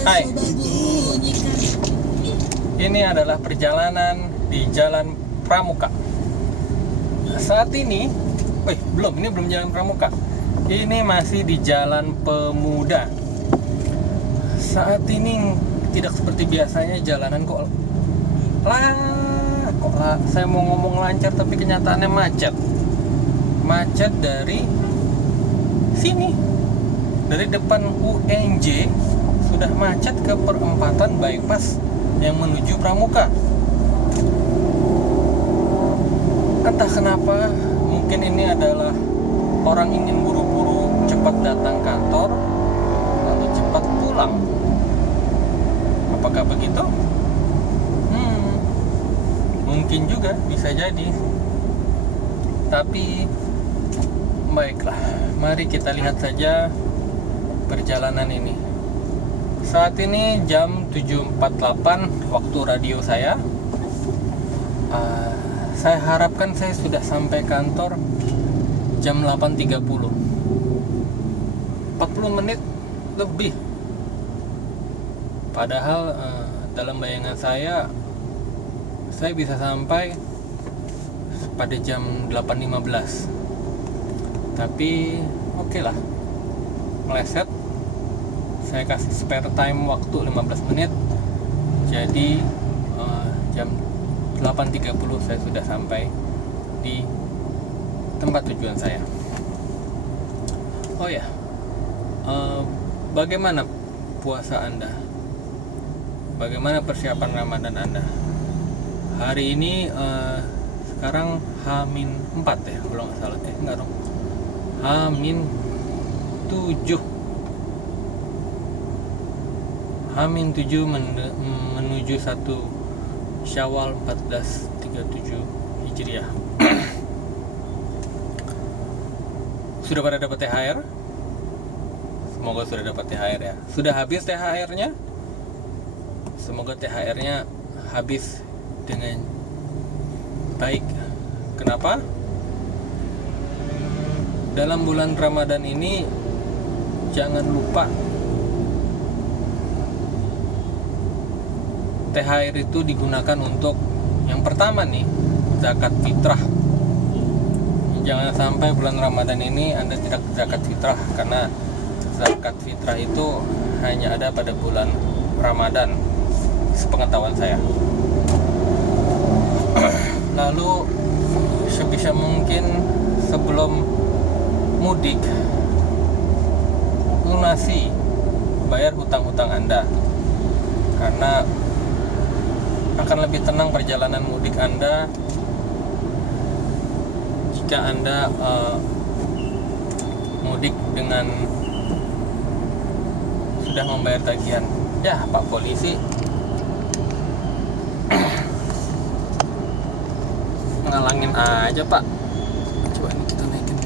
Hai, ini adalah perjalanan di Jalan Pramuka. Saat ini, ini belum Jalan Pramuka. Ini masih di Jalan Pemuda. Saat ini tidak seperti biasanya jalanan kok saya mau ngomong lancar tapi kenyataannya macet. Macet dari sini, dari depan UNJ sudah macet ke perempatan bypass yang menuju Pramuka. Entah kenapa, mungkin ini adalah orang ingin buru-buru cepat datang kantor lalu cepat pulang. Apakah begitu? Mungkin juga, bisa jadi. Tapi baiklah, mari kita lihat saja perjalanan ini. Saat ini jam 7.48 waktu radio saya. Saya harapkan saya sudah sampai kantor jam 8.30. 40 menit lebih. Padahal dalam bayangan saya bisa sampai pada jam 8.15. Tapi oke lah, meleset. Saya kasih spare time waktu 15 menit. Jadi jam 8.30 saya sudah sampai di tempat tujuan saya. Oh ya, bagaimana puasa Anda? Bagaimana persiapan Ramadan Anda? Hari ini sekarang H-4 ya, kalau nggak salah. Enggak dong, H-7 menuju 1 Syawal 1437 Hijriah. Sudah pada dapat THR? Semoga sudah dapat THR ya. Sudah habis THR-nya? Semoga THR-nya habis dengan baik. Kenapa? Dalam bulan Ramadan ini jangan lupa THR itu digunakan untuk yang pertama nih, zakat fitrah. Jangan sampai bulan Ramadan ini Anda tidak zakat fitrah, karena zakat fitrah itu hanya ada pada bulan Ramadan, sepengetahuan saya. Lalu sebisa mungkin sebelum mudik, lunasi, bayar hutang-hutang Anda, karena akan lebih tenang perjalanan mudik Anda jika Anda mudik dengan sudah membayar tagihan. Ya, Pak Polisi ngalangin aja, Pak. Coba ini kita naikin.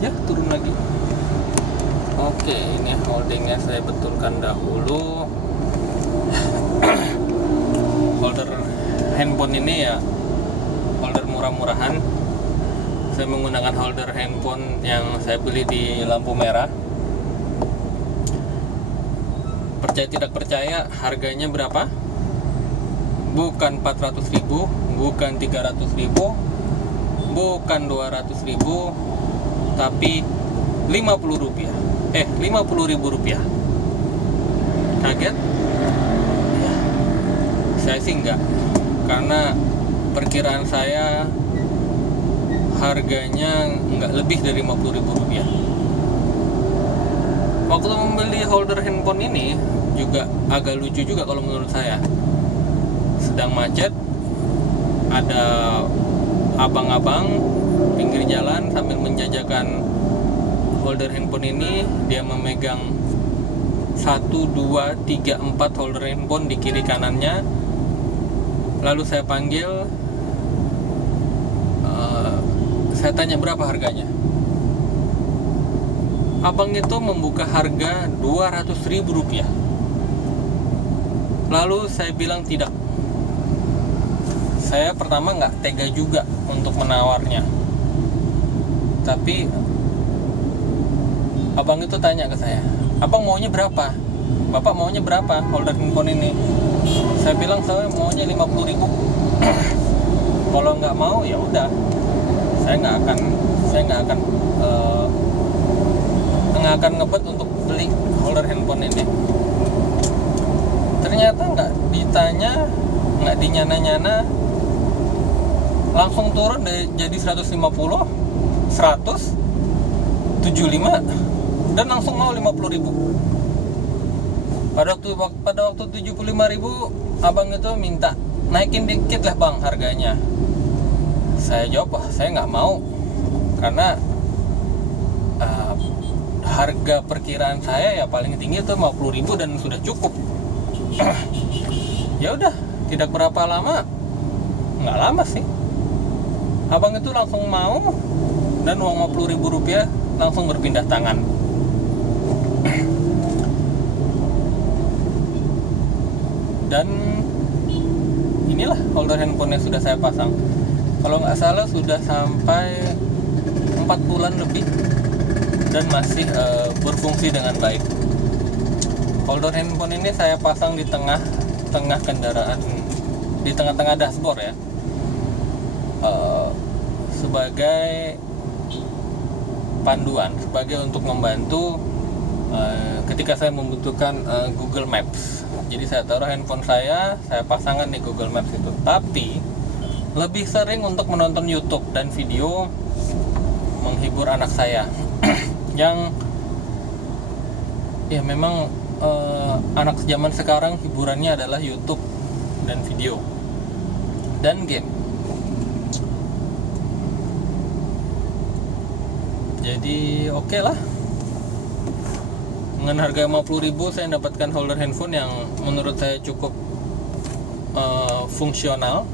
Ya, turun lagi. Oke, ini holdingnya saya betulkan dahulu. Holder handphone ini ya holder murah-murahan. Saya menggunakan holder handphone yang saya beli di lampu merah. Percaya tidak percaya, harganya berapa? Bukan 400.000, bukan 300.000, bukan 200.000, tapi 50 rupiah. 50.000 rupiah. Kaget? Ya, saya sih enggak, karena perkiraan saya harganya enggak lebih dari 50.000 rupiah. Waktu membeli holder handphone ini juga agak lucu juga kalau menurut saya. Sedang macet, ada abang-abang pinggir jalan sambil menjajakan holder handphone ini. Dia memegang 1, 2, 3, 4 holder handphone di kiri kanannya. Lalu saya panggil, saya tanya berapa harganya. Abang itu membuka harga 200.000 rupiah. Lalu saya bilang tidak. Saya pertama nggak tega juga untuk menawarnya. Tapi abang itu tanya ke saya, abang maunya berapa, bapak maunya berapa holder handphone ini. Saya bilang saya maunya 50.000. Kalau nggak mau ya udah, saya nggak akan ngebet untuk beli holder handphone ini. Ternyata nggak ditanya, nggak dinyana-nyana, langsung turun jadi 150, 100, 75, dan langsung mau 50.000. Pada waktu 75.000, abang itu minta naikin dikit lah bang harganya. Saya jawab, saya nggak mau, karena harga perkiraan saya ya paling tinggi itu 50.000 dan sudah cukup. Ya udah, tidak berapa lama, nggak lama sih, abang itu langsung mau, dan uang 50.000 rupiah langsung berpindah tangan. Dan inilah holder handphone yang sudah saya pasang. Kalau nggak salah sudah sampai 4 bulan lebih dan masih berfungsi dengan baik. Holder handphone ini saya pasang di tengah kendaraan, di tengah-tengah dashboard ya, sebagai panduan, sebagai untuk membantu ketika saya membutuhkan Google Maps. Jadi saya taruh handphone saya pasangkan di Google Maps itu. Tapi lebih sering untuk menonton YouTube dan video menghibur anak saya yang ya memang anak zaman sekarang hiburannya adalah YouTube dan video dan game. Jadi oke lah, dengan harga 50.000 saya dapatkan holder handphone yang menurut saya cukup fungsional,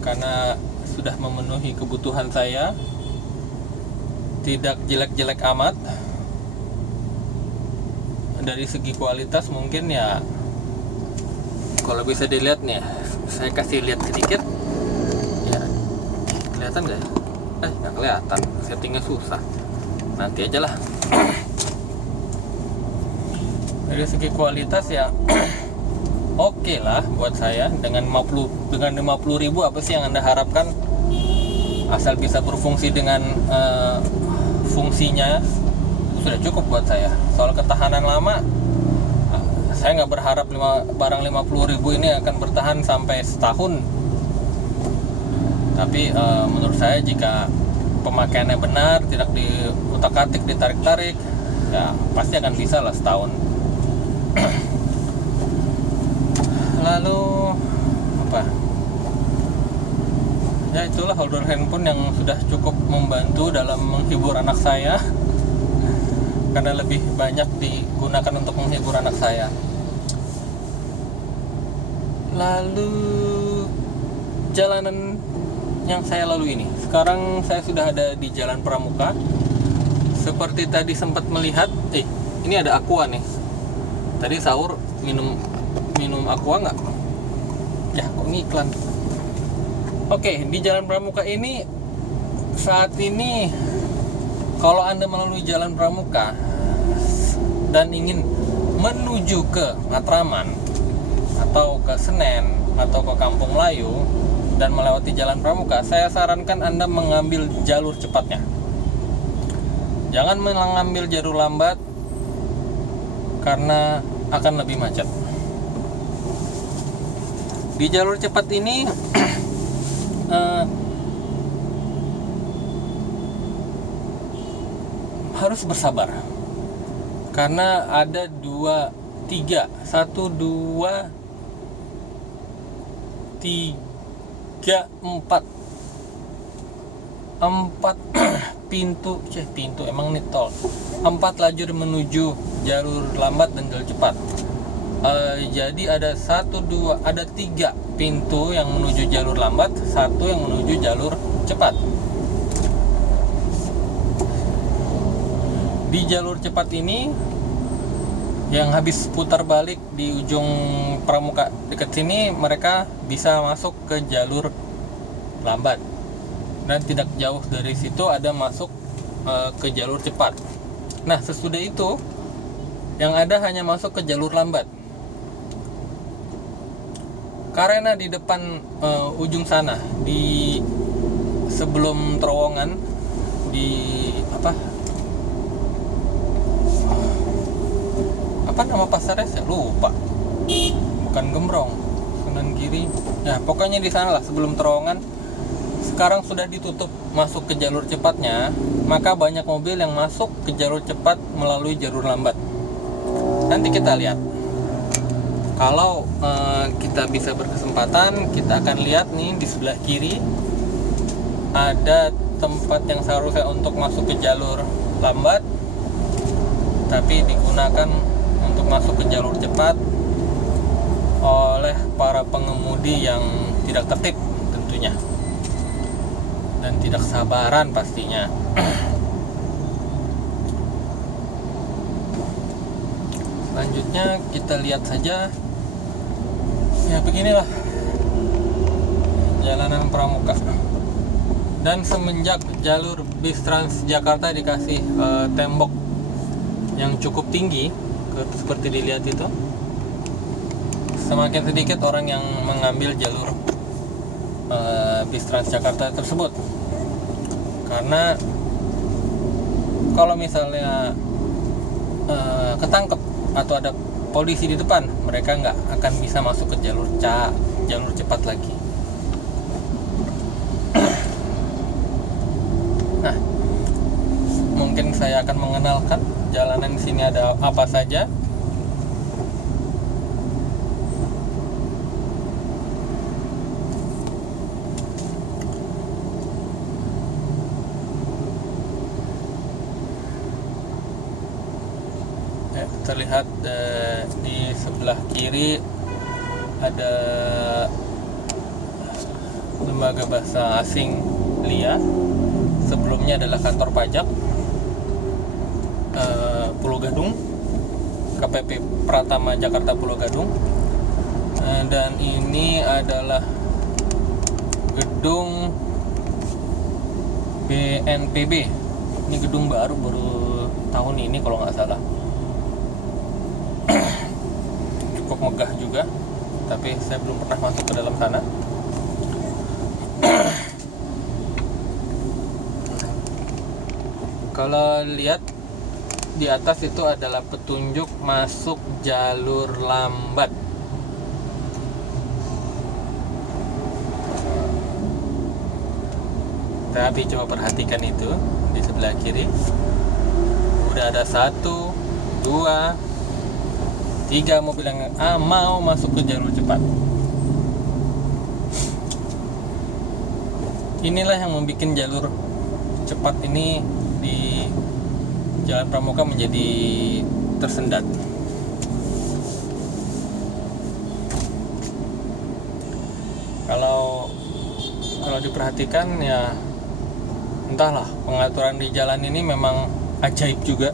karena sudah memenuhi kebutuhan saya, tidak jelek-jelek amat. Dari segi kualitas mungkin ya, kalau bisa dilihat nih, saya kasih lihat sedikit ya, kelihatan nggak ya? Nggak kelihatan, settingnya susah, nanti aja lah. Dari segi kualitas ya oke lah buat saya. Dengan 50.000 apa sih yang Anda harapkan? Asal bisa berfungsi dengan fungsinya, sudah cukup buat saya. Soal ketahanan lama, saya nggak berharap barang 50.000 ini akan bertahan sampai setahun. Tapi menurut saya jika pemakaiannya benar, tidak diutak-atik, ditarik-tarik, ya pasti akan bisa lah setahun. Lalu apa? Ya itulah holder handphone yang sudah cukup membantu dalam menghibur anak saya, karena lebih banyak digunakan untuk menghibur anak saya. Lalu jalanan yang saya lalui ini, sekarang saya sudah ada di Jalan Pramuka. Seperti tadi sempat melihat, ini ada Aqua nih. Tadi sahur minum Aqua nggak? Ya, kok ini iklan. Oke, di Jalan Pramuka ini saat ini, kalau Anda melalui Jalan Pramuka dan ingin menuju ke Matraman atau ke Senen atau ke Kampung Melayu dan melewati Jalan Pramuka, saya sarankan Anda mengambil jalur cepatnya. Jangan mengambil jalur lambat, karena akan lebih macet. Di jalur cepat ini harus bersabar, karena ada 2, 3, 1, 2, 3, 4 pintu emang ini tol, 4 lajur menuju jalur lambat dan jalur cepat. Jadi ada 3 pintu yang menuju jalur lambat, 1 yang menuju jalur cepat. Di jalur cepat ini, yang habis putar balik di ujung Pramuka dekat sini, mereka bisa masuk ke jalur lambat. dan tidak jauh dari situ ada masuk ke jalur cepat. Nah, sesudah itu yang ada hanya masuk ke jalur lambat. Karena di depan ujung sana, di sebelum terowongan, di apa nama pasarnya saya lupa, bukan Gembrong, kanan kiri, ya pokoknya di sana lah sebelum terowongan. Sekarang sudah ditutup masuk ke jalur cepatnya, maka banyak mobil yang masuk ke jalur cepat melalui jalur lambat. Nanti kita lihat, kalau kita bisa berkesempatan, kita akan lihat nih di sebelah kiri ada tempat yang seharusnya untuk masuk ke jalur lambat, tapi digunakan untuk masuk ke jalur cepat oleh para pengemudi yang tidak tertib tentunya, dan tidak sabaran pastinya. Selanjutnya kita lihat saja, ya beginilah jalanan Pramuka. Dan semenjak jalur bis Transjakarta dikasih tembok yang cukup tinggi, seperti dilihat itu, semakin sedikit orang yang mengambil jalur bis Transjakarta tersebut. Karena kalau misalnya ketangkep atau ada polisi di depan, mereka nggak akan bisa masuk ke jalur cepat lagi. Nah, mungkin saya akan mengenalkan jalanan di sini ada apa saja. Terlihat di sebelah kiri ada lembaga bahasa asing LIA. Sebelumnya adalah kantor pajak Pulau Gadung, KPP Pratama Jakarta Pulau Gadung. Dan ini adalah gedung BNPB. Ini gedung baru tahun ini kalau nggak salah. Cukup megah juga, tapi saya belum pernah masuk ke dalam sana. Kalau lihat di atas itu adalah petunjuk masuk jalur lambat. Tapi coba perhatikan itu di sebelah kiri. Udah ada 1, 2, 3 mobil yang mau masuk ke jalur cepat. Inilah yang membuat jalur cepat ini di Jalan Pramuka menjadi tersendat. Kalau diperhatikan, ya entahlah, pengaturan di jalan ini memang ajaib juga.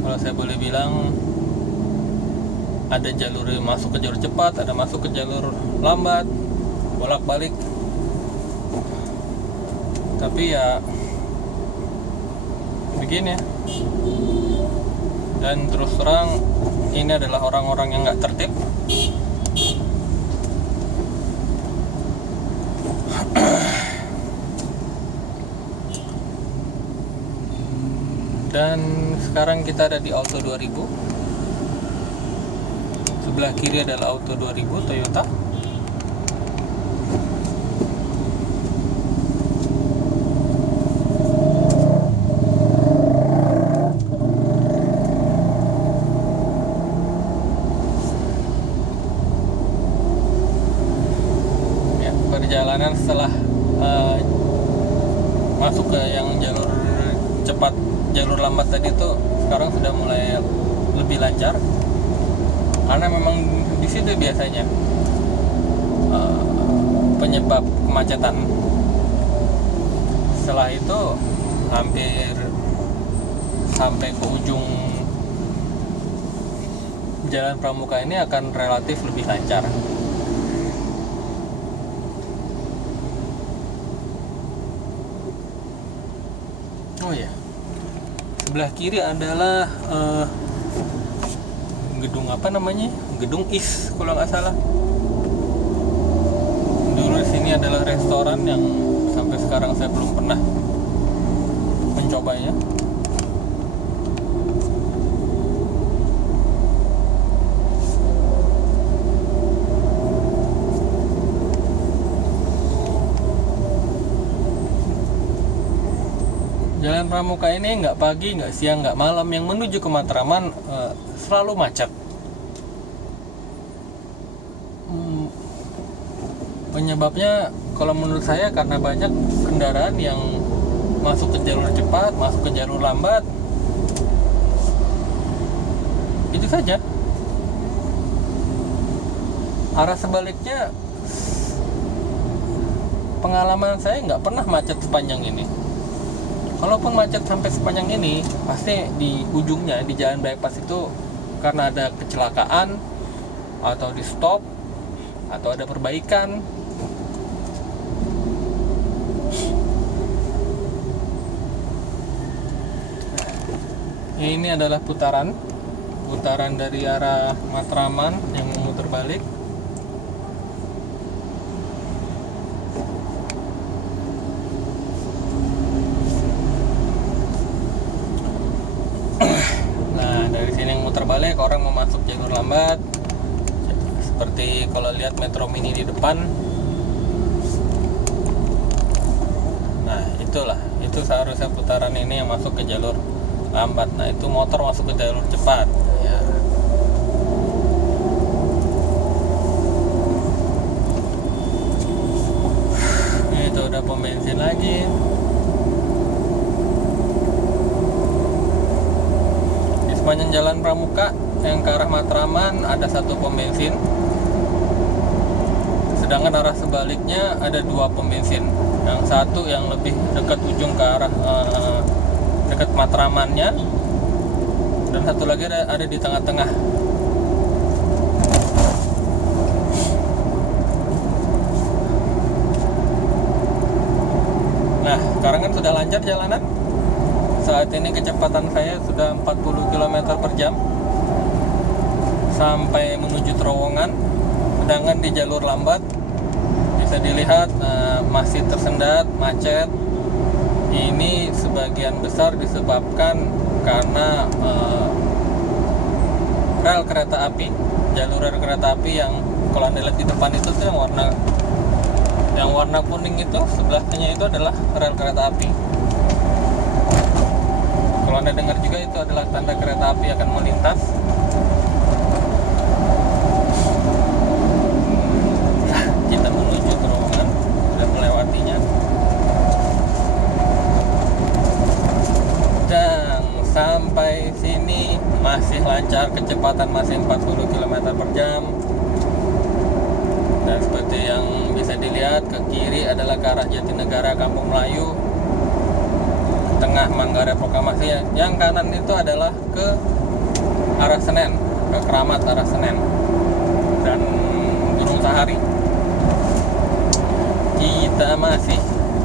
Kalau saya boleh bilang, ada jalur masuk ke jalur cepat, ada masuk ke jalur lambat, bolak-balik. Tapi ya begini ya. Dan terus terang, ini adalah orang-orang yang nggak tertib. Dan sekarang kita ada di Auto 2000. Sebelah kiri adalah Auto 2000 Toyota. Ya, perjalanan setelah masuk ke yang jalur cepat, jalur lambat tadi itu sekarang sudah mulai lebih lancar, karena memang di situ biasanya penyebab kemacetan. Setelah itu hampir sampai ke ujung Jalan Pramuka ini akan relatif lebih lancar. Oh ya, sebelah kiri adalah gedung apa namanya, gedung IS kalau nggak salah. Dulu di sini adalah restoran yang sampai sekarang saya belum pernah mencobanya. Jalan Pramuka ini nggak pagi, nggak siang, nggak malam, yang menuju ke Matraman selalu macet. Penyebabnya kalau menurut saya karena banyak kendaraan yang masuk ke jalur cepat, masuk ke jalur lambat. Itu saja. Arah sebaliknya, pengalaman saya nggak pernah macet sepanjang ini. Kalaupun macet sampai sepanjang ini, pasti di ujungnya di jalan bypass itu karena ada kecelakaan atau di stop atau ada perbaikan. Ini adalah putaran dari arah Matraman yang memutar balik. Terbalik, orang mau masuk jalur lambat, seperti kalau lihat Metro Mini di depan. Nah itu seharusnya putaran ini yang masuk ke jalur lambat. Nah itu motor masuk ke jalur cepat ya. Itu udah pom bensin lagi. Sepanjang jalan Pramuka yang ke arah Matraman ada satu pom bensin, sedangkan arah sebaliknya ada dua pom bensin. Yang satu yang lebih dekat ujung ke arah dekat Matramannya, dan satu lagi ada di tengah-tengah. Nah sekarang kan sudah lancar jalanan. Saat ini kecepatan saya sudah 40 km per jam sampai menuju terowongan. Sedangkan di jalur lambat bisa dilihat masih tersendat, macet. Ini sebagian besar disebabkan karena rel kereta api, jalur rel kereta api yang kalau Anda lihat di depan itu tuh yang warna kuning itu, sebelahnya itu adalah rel kereta api. Kalau Anda dengar juga itu adalah tanda kereta api akan melintas. Nah, kita menuju terowongan, sudah melewatinya. Dan sampai sini masih lancar, kecepatan masih 40 km per jam. Dan seperti yang bisa dilihat, ke kiri adalah ke arah Jatinegara, Kampung Melayu. Tengah Manggarai Proklamasi, yang kanan itu adalah ke arah Senen, ke Keramat arah Senen dan Gunung Sahari. Kita masih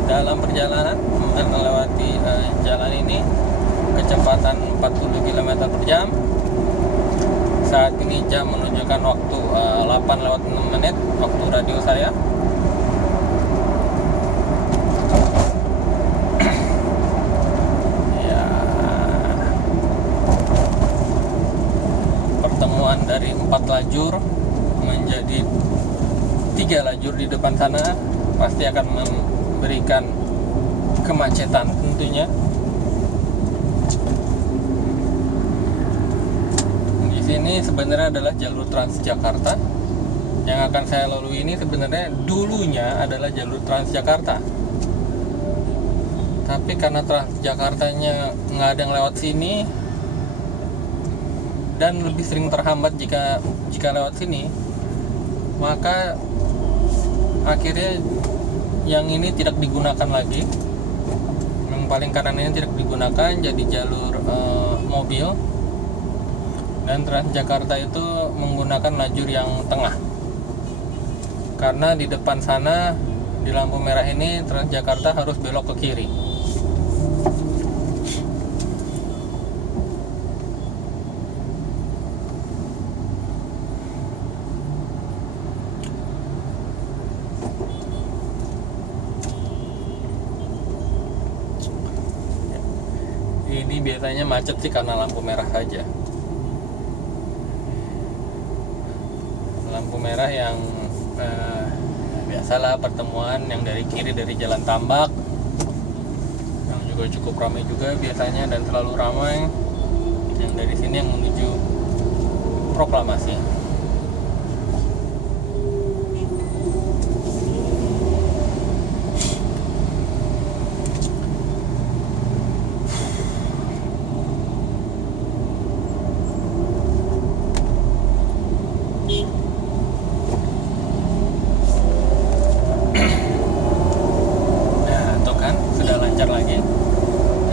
dalam perjalanan melewati jalan ini, kecepatan 40 km per jam. Saat ini jam menunjukkan waktu 8:06 waktu radio saya. Dari 4 lajur menjadi 3 lajur di depan sana pasti akan memberikan kemacetan tentunya. Di sini sebenarnya adalah jalur Transjakarta. Yang akan saya lalui ini sebenarnya dulunya adalah jalur Transjakarta. Tapi karena Transjakartanya nggak ada yang lewat sini dan lebih sering terhambat jika lewat sini, maka akhirnya yang ini tidak digunakan lagi. Yang paling kanan ini tidak digunakan, jadi jalur mobil, dan Transjakarta itu menggunakan lajur yang tengah. Karena di depan sana di lampu merah ini Transjakarta harus belok ke kiri. ini biasanya macet sih karena lampu merah saja. Lampu merah yang biasalah pertemuan yang dari kiri dari Jalan Tambak, yang juga cukup ramai juga biasanya dan selalu ramai. Yang dari sini yang menuju Proklamasi.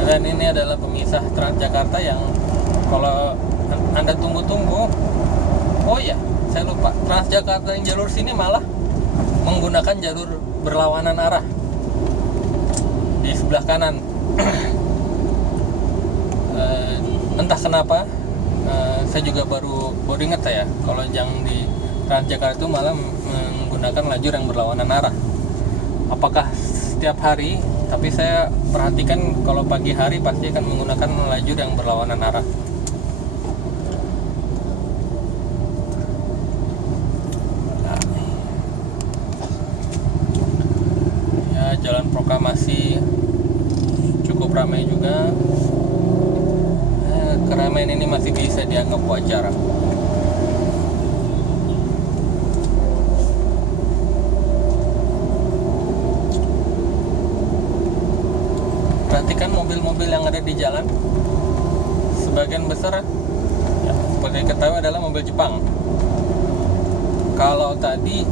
Dan ini adalah pemisah Transjakarta yang kalau Anda tunggu-tunggu, oh ya, saya lupa, Transjakarta yang jalur sini malah menggunakan jalur berlawanan arah di sebelah kanan. Entah kenapa, saya juga baru ingat saya kalau yang di Transjakarta itu malah menggunakan lajur yang berlawanan arah. Apakah setiap hari? Tapi saya perhatikan kalau pagi hari pasti akan menggunakan lajur yang berlawanan arah. Nah, ya, Jalan Proklamasi cukup ramai juga. Keramaian ini masih bisa dianggap wajar. Perhatikan mobil-mobil yang ada di jalan, sebagian besar ya, seperti diketahui adalah mobil Jepang. Kalau tadi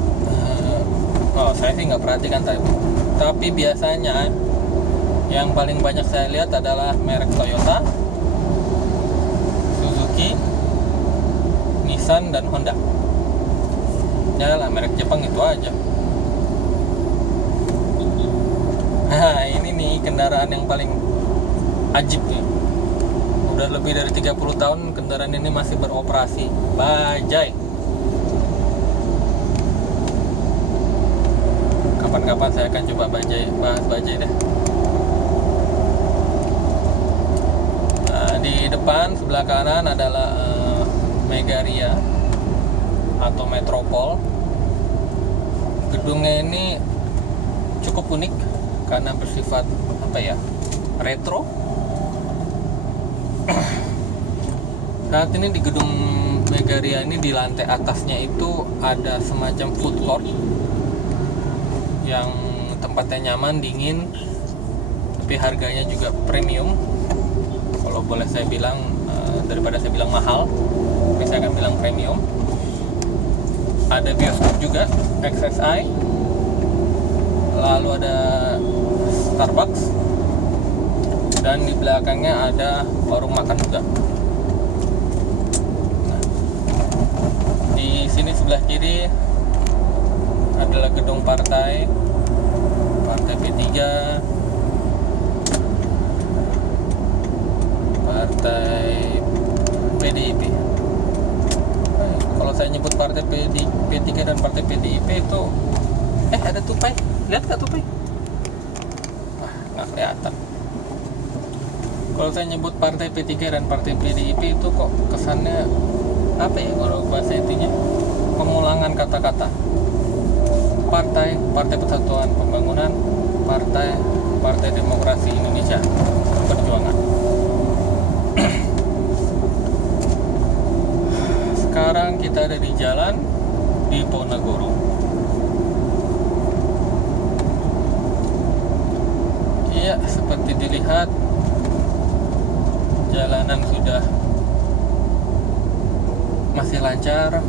saya sih nggak perhatikan tapi biasanya yang paling banyak saya lihat adalah merek Toyota, Suzuki, Nissan, dan Honda. Ya lah, merek Jepang itu aja. Nah, ini nih kendaraan yang paling ajib nih. Udah lebih dari 30 tahun kendaraan ini masih beroperasi. Bajai. Kapan-kapan saya akan coba bahas bajai deh. Nah, di depan sebelah kanan adalah Megaria atau Metropol. Gedungnya ini cukup unik karena bersifat retro. Saat ini di gedung Megaria ini di lantai atasnya itu ada semacam food court yang tempatnya nyaman, dingin, tapi harganya juga premium. Kalau boleh saya bilang, daripada saya bilang mahal, tapi saya akan bilang premium. Ada bioskop juga, XSI, lalu ada Starbucks, dan di belakangnya ada warung makan juga. Nah, di sini sebelah kiri adalah gedung partai P3, partai PDIP. Kalau saya nyebut partai P3 dan partai PDIP itu ada tupai. Lihat gak tupai? Nggak kelihatan. Kalau saya nyebut partai P3 dan partai PDIP itu kok kesannya kalau bahasa intinya pengulangan kata-kata. Partai Persatuan Pembangunan, Partai Demokrasi Indonesia Perjuangan. Sekarang kita ada di jalan Diponegoro. Iya, seperti dilihat jalanan sudah masih lancar.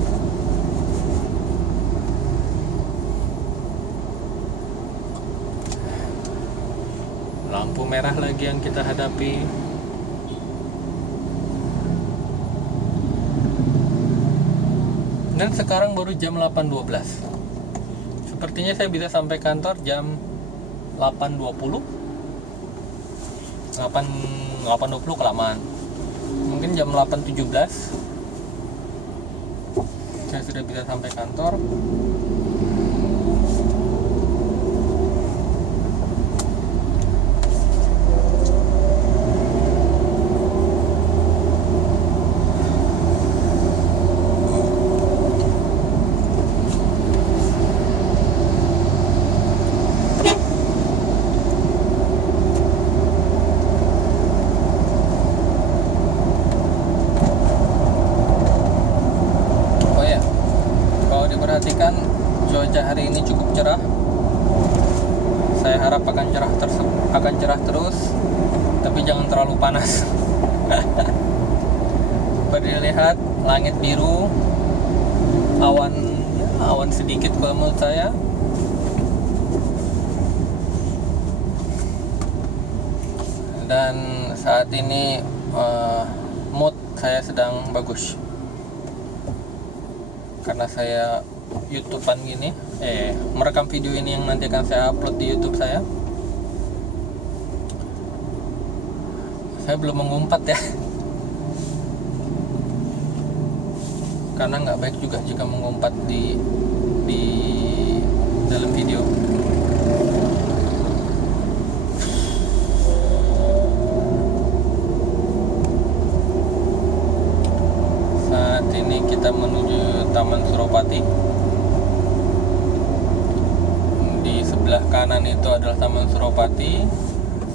Lampu merah lagi yang kita hadapi. Dan sekarang baru jam 8.12. Sepertinya saya bisa sampai kantor jam 8.20. 8.20 kelamaan. Mungkin jam 8.17 saya sudah bisa sampai kantor. cuaca hari ini cukup cerah. Saya harap akan cerah terus, tapi jangan terlalu panas. Seperti dilihat, langit biru, awan sedikit kalau menurut saya. Dan saat ini mood saya sedang bagus karena saya YouTubean gini, merekam video ini yang nanti akan saya upload di YouTube saya. Saya belum mengumpat ya, karena nggak baik juga jika mengumpat di dalam video. Saat ini kita menuju Taman Suropati. Di sebelah kanan itu adalah Taman Suropati,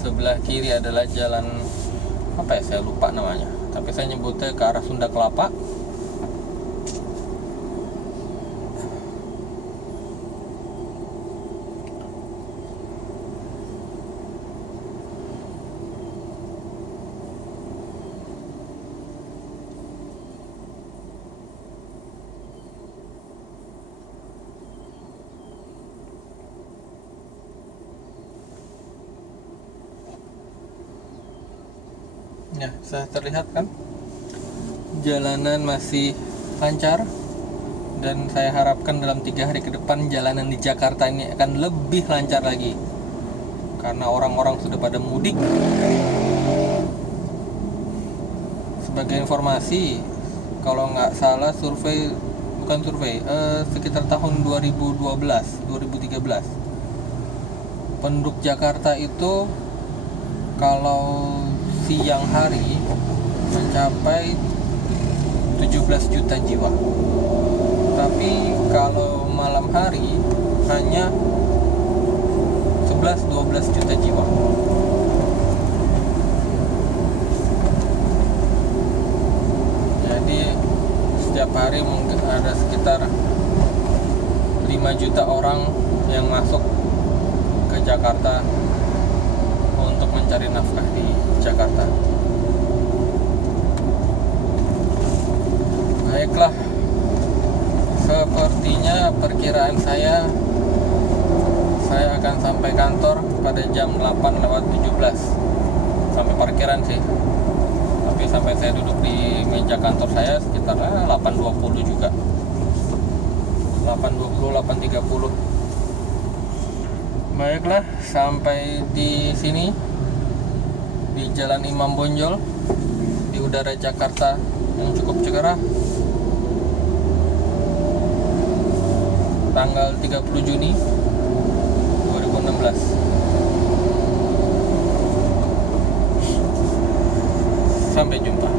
sebelah kiri adalah jalan apa ya, saya lupa namanya, tapi saya nyebutnya ke arah Sunda Kelapa. Ya, saya terlihat kan jalanan masih lancar, dan saya harapkan dalam 3 hari ke depan jalanan di Jakarta ini akan lebih lancar lagi karena orang-orang sudah pada mudik. Sebagai informasi, kalau nggak salah sekitar tahun 2012-2013 penduduk Jakarta itu kalau siang hari mencapai 17 juta jiwa, tapi kalau malam hari hanya 11-12 juta jiwa. Jadi setiap hari mungkin ada sekitar 5 juta orang yang masuk ke Jakarta untuk mencari nafkah di Jakarta. Baiklah, sepertinya perkiraan saya akan sampai kantor pada jam 8:17 sampai parkiran sih, tapi sampai saya duduk di meja kantor saya sekitar 8:20 juga, 8:20, 8:30. Baiklah, sampai di sini di Jalan Imam Bonjol, di udara Jakarta yang cukup cerah, tanggal 30 Juni 2016. Sampai jumpa.